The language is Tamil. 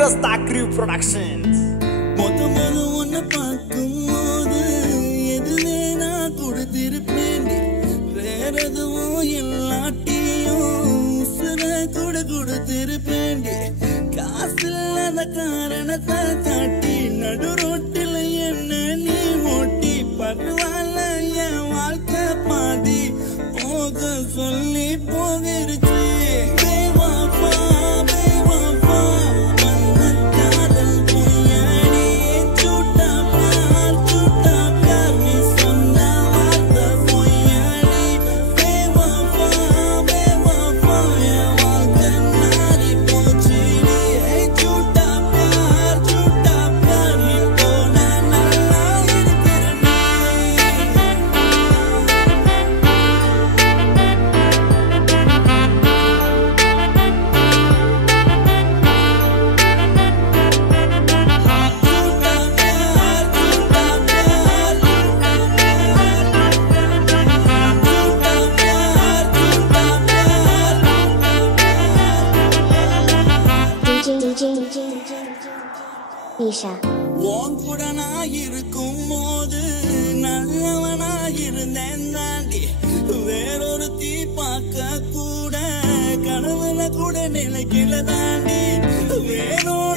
Rasta Crew Productions. மொதமொத உன்னை பார்க்கும்போது எதுவே நான் கொடுத்திருப்பேன். வேற எதுவும் எல்லாட்டியும் சில கூட கொடுத்திருப்பேன். காசு இல்லாத காரணத்தை காட்டி நடு ரோட்டில் என்ன நீ ஓட்டி பரவாயில்ல என் வாழ்க்கை பாதி போக சொல்லி போகிருச்சு. உன் கூட நான் இருக்கும் போது நல்லவனா இருந்தேன் தாண்டி. வேறொரு தீ பார்க்க கூட கனவுல கூட நினைக்கல தாண்டி. வேறொரு